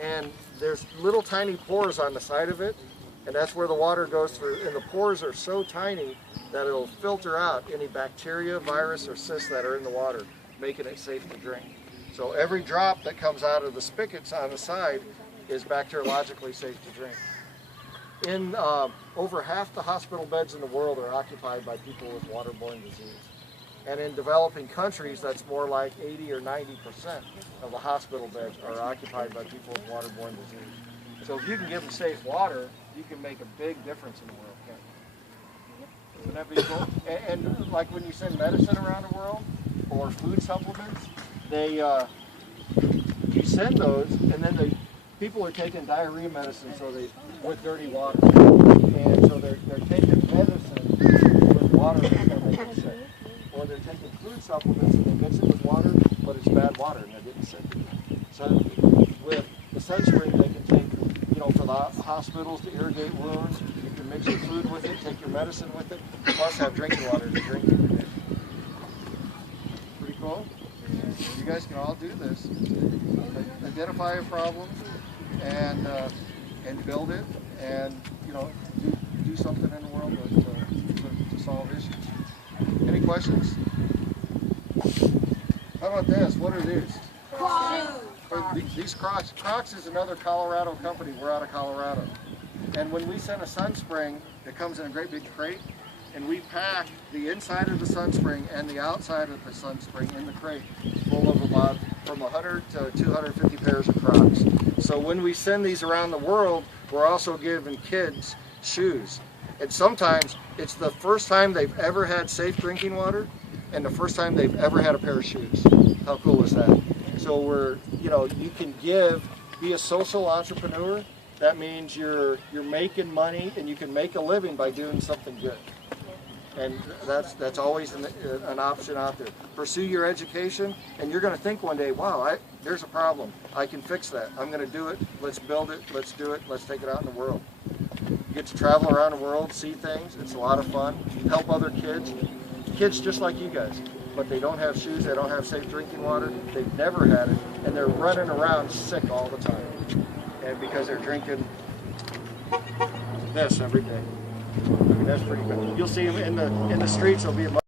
and there's little tiny pores on the side of it, and that's where the water goes through, and the pores are so tiny that it'll filter out any bacteria, virus, or cysts that are in the water, making it safe to drink. So every drop that comes out of the spigots on the side is bacteriologically safe to drink. In over half the hospital beds in the world are occupied by people with waterborne disease. And in developing countries, that's more like 80 or 90% of the hospital beds are occupied by people with waterborne disease. So if you can give them safe water, you can make a big difference in the world, can't you? Wouldn't that be cool? And like when you send medicine around the world, or food supplements, you send those, and then people are taking diarrhea medicine with dirty water. And so they're taking medicine with water that's going to make them sick. Or they're taking food supplements and they mix it with water, but it's bad water and they're getting sick. So with the SunSpring, they can take, for the hospitals to irrigate wounds, you can mix your food with it, take your medicine with it, plus have drinking water to drink every day. Pretty cool? You guys can all do this. Identify a problem and build it, and do something in the world to solve issues. Any questions? How about this? What are these? These Crocs. Crocs is another Colorado company. We're out of Colorado. And when we send a SunSpring, it comes in a great big crate, and we pack the inside of the SunSpring and the outside of the SunSpring in the crate full of about from 100 to 250 pairs of Crocs. So when we send these around the world, we're also giving kids shoes. And sometimes it's the first time they've ever had safe drinking water and the first time they've ever had a pair of shoes. How cool is that? So you can be a social entrepreneur. That means you're making money and you can make a living by doing something good. And that's always an option out there. Pursue your education, and you're going to think one day, wow, there's a problem. I can fix that. I'm going to do it. Let's build it. Let's do it. Let's take it out in the world. You get to travel around the world, see things. It's a lot of fun. You help other kids just like you guys. But they don't have shoes. They don't have safe drinking water. They've never had it, and they're running around sick all the time. And because they're drinking this every day. I mean, that's pretty good. You'll see them in the streets. There'll be a